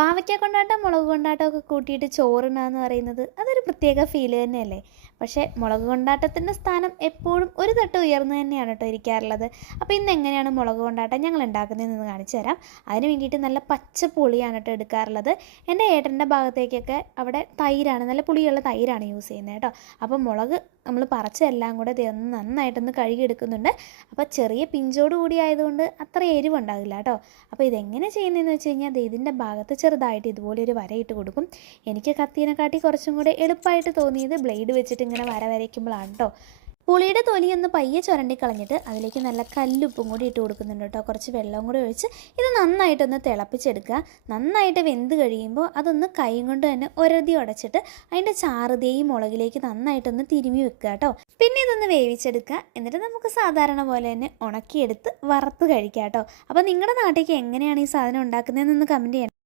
പാവയ്ക്ക കൊണ്ടാട്ടം മുളക് കൊണ്ടാട്ടമൊക്കെ കൂട്ടിയിട്ട് ചോറുണ്ണാന്ന് പറയുന്നത് അതൊരു പ്രത്യേക ഫീൽ തന്നെയല്ലേ. പക്ഷേ മുളക് കൊണ്ടാട്ടത്തിൻ്റെ സ്ഥാനം എപ്പോഴും ഒരു തട്ട് ഉയർന്നു തന്നെയാണ് കേട്ടോ ഇരിക്കാറുള്ളത്. അപ്പോൾ ഇന്ന് എങ്ങനെയാണ് മുളക് കൊണ്ടാട്ടം ഞങ്ങൾ ഉണ്ടാക്കുന്നതെന്ന് കാണിച്ചു തരാം. അതിന് വേണ്ടിയിട്ട് നല്ല പച്ച പുളിയാണ് കേട്ടോ എടുക്കാറുള്ളത്. എൻ്റെ ഏട്ടൻ്റെ ഭാഗത്തേക്കൊക്കെ അവിടെ തൈരാണ്, നല്ല പുളിയുള്ള തൈരാണ് യൂസ് ചെയ്യുന്നത് കേട്ടോ. അപ്പോൾ മുളക് നമ്മൾ പറിച്ചെല്ലാം കൂടെ നന്നായിട്ടൊന്ന് കഴുകിയെടുക്കുന്നുണ്ട്. അപ്പോൾ ചെറിയ പിഞ്ചോട് കൂടി ആയതുകൊണ്ട് അത്ര എരിവുണ്ടാകില്ല കേട്ടോ. അപ്പോൾ ഇതെങ്ങനെ ചെയ്യുന്നതെന്ന് വെച്ച് കഴിഞ്ഞാൽ ഇതിൻ്റെ ഭാഗത്ത് ചെറുതായിട്ട് ഇതുപോലെ ഒരു വരയിട്ട് കൊടുക്കും. എനിക്ക് കത്തീനെക്കാട്ടി കുറച്ചും കൂടെ എളുപ്പമായിട്ട് തോന്നിയത് ബ്ലേഡ് വെച്ചിട്ട് ഇങ്ങനെ വര വരയ്ക്കുമ്പോഴാണ് കേട്ടോ. പുളിയുടെ തൊലിയൊന്ന് പയ്യെ ചുരണ്ടി കളഞ്ഞിട്ട് അതിലേക്ക് നല്ല കല്ലുപ്പും കൂടി ഇട്ട് കൊടുക്കുന്നുണ്ട് കേട്ടോ. കുറച്ച് വെള്ളം കൂടി ഒഴിച്ച് ഇത് നന്നായിട്ടൊന്ന് തിളപ്പിച്ചെടുക്കുക. നന്നായിട്ട് വെന്ത് കഴിയുമ്പോൾ അതൊന്ന് കൈ കൊണ്ട് തന്നെ ഒരതി ഉടച്ചിട്ട് അതിൻ്റെ ചാറുതേ ഈ മുളകിലേക്ക് നന്നായിട്ടൊന്ന് തിരുമ്മി വെക്കുക കേട്ടോ. പിന്നെ ഇതൊന്ന് വേവിച്ചെടുക്കുക. എന്നിട്ട് നമുക്ക് സാധാരണ പോലെ തന്നെ ഉണക്കിയെടുത്ത് വറുത്ത് കഴിക്കാം കേട്ടോ. അപ്പോൾ നിങ്ങളുടെ നാട്ടിലേക്ക് എങ്ങനെയാണ് ഈ സാധനം ഉണ്ടാക്കുന്നതെന്നൊന്ന് കമൻറ്റ് ചെയ്യണം.